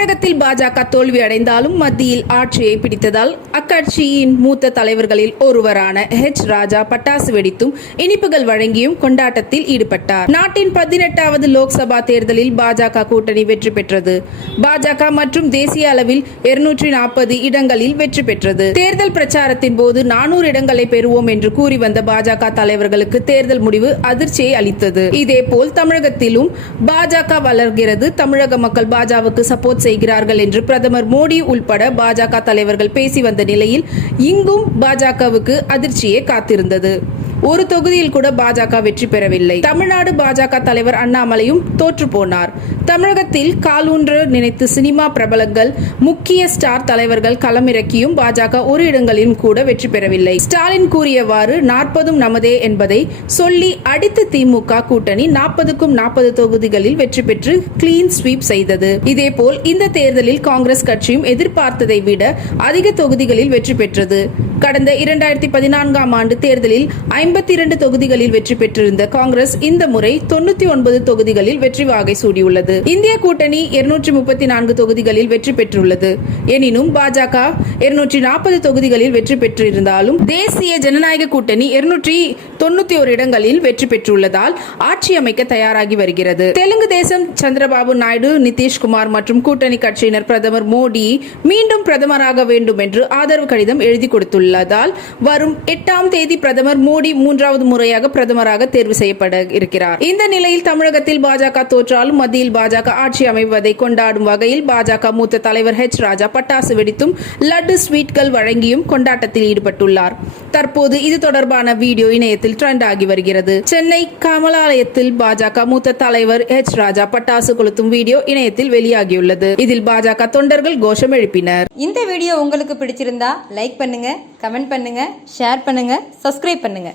தமிழகத்தில் பாஜக தோல்வி அடைந்தாலும் மத்தியில் ஆட்சியை பிடித்ததால் அக்கட்சியின் மூத்த தலைவர்களில் ஒருவரான ஹெச் ராஜா பட்டாசு வெடித்தும் இனிப்புகள் வழங்கியும் கொண்டாட்டத்தில் ஈடுபட்டார். நாட்டின் பதினெட்டாவது லோக்சபா தேர்தலில் பாஜக கூட்டணி வெற்றி பெற்றது. பாஜக மற்றும் தேசிய அளவில் இருநூற்றி நாற்பது இடங்களில் வெற்றி பெற்றது. தேர்தல் பிரச்சாரத்தின் போது நானூறு இடங்களை பெறுவோம் என்று கூறி வந்த பாஜக தலைவர்களுக்கு தேர்தல் முடிவு அதிர்ச்சியை அளித்தது. இதேபோல் தமிழகத்திலும் பாஜக வளர்கிறது. தமிழக மக்கள் பாஜகவுக்கு சப்போர்ட் செய்கிறார்கள் என்று பிரதமர் மோடி உள்பட பாஜக தலைவர்கள் பேசி வந்த நிலையில் இங்கும் பாஜகவுக்கு அதிர்ச்சியே காத்திருந்தது. ஒரு தொகுதியில் கூட பாஜக வெற்றி பெறவில்லை. தமிழ்நாடு பாஜக தலைவர் அண்ணாமலையும் தோற்று போனார். தமிழகத்தில் காலூன்ற நினைத்து சினிமா பிரபலங்கள் முக்கிய ஸ்டார் தலைவர்கள் களமிறக்கியும் பாஜக ஒரு இடங்களிலும் கூட வெற்றி பெறவில்லை. ஸ்டாலின் கூறியவாறு நாற்பதும் நமதே என்பதை சொல்லி அடித்து திமுக கூட்டணி நாற்பதுக்கும் நாற்பது தொகுதிகளில் வெற்றி பெற்று கிளீன் ஸ்வீப் செய்தது. இதேபோல் இந்த தேர்தலில் காங்கிரஸ் கட்சியும் எதிர்பார்த்ததை விட அதிக தொகுதிகளில் வெற்றி பெற்றது. கடந்த இரண்டாயிரத்தி பதினான்காம் ஆண்டு தேர்தலில் ஐம்பத்தி இரண்டு தொகுதிகளில் வெற்றி பெற்றிருந்த காங்கிரஸ் இந்த முறை தொண்ணூத்தி ஒன்பது தொகுதிகளில் வெற்றி வாகை சூடியுள்ளது. இந்திய கூட்டணி இருநூற்றி முப்பத்தி நான்கு தொகுதிகளில் வெற்றி பெற்றுள்ளது. எனினும் பாஜக இருநூற்றி நாற்பது தொகுதிகளில் வெற்றி பெற்றிருந்தாலும் தேசிய ஜனநாயக கூட்டணி இருநூற்றி தொண்ணூத்தி ஒரு இடங்களில் வெற்றி பெற்றுள்ளதால் ஆட்சி அமைக்க தயாராகி வருகிறது. தெலுங்கு தேசம் சந்திரபாபு நாயுடு நிதிஷ்குமார் மற்றும் கூட்டணி கட்சியினர் பிரதமர் மோடி மீண்டும் பிரதமராக வேண்டும் என்று ஆதரவு கடிதம் எழுதி கொடுத்துள்ளதால் வரும் எட்டாம் தேதி பிரதமர் மோடி மூன்றாவது முறையாக பிரதமராக தேர்வு செய்யப்பட இருக்கிறார். இந்த நிலையில் தமிழகத்தில் பாஜக தோற்றாலும் மத்தியில் பாஜக ஆட்சி அமைவதை கொண்டாடும் வகையில் பாஜக மூத்த தலைவர் ஹெச் ராஜா பட்டாசு வெடித்தும் லட்டு ஸ்வீட்கள் வழங்கியும் கொண்டாட்டத்தில் ஈடுபட்டுள்ளார். தற்போது இது தொடர்பான வீடியோ இணையத்தில் ட்ரெண்ட் ஆகி வருகிறது. சென்னை கமலாலயத்தில் பாஜக மூத்த தலைவர் ஹெச் ராஜா பட்டாசு கொளுத்தும் வீடியோ இணையத்தில் வெளியாகியுள்ளது. இதில் பாஜக தொண்டர்கள் கோஷம் எழுப்பினர். இந்த வீடியோ உங்களுக்கு பிடிச்சிருந்தா லைக் பண்ணுங்க கமெண்ட் பண்ணுங்க ஷேர் பண்ணுங்க சப்ஸ்கிரைப் பண்ணுங்க.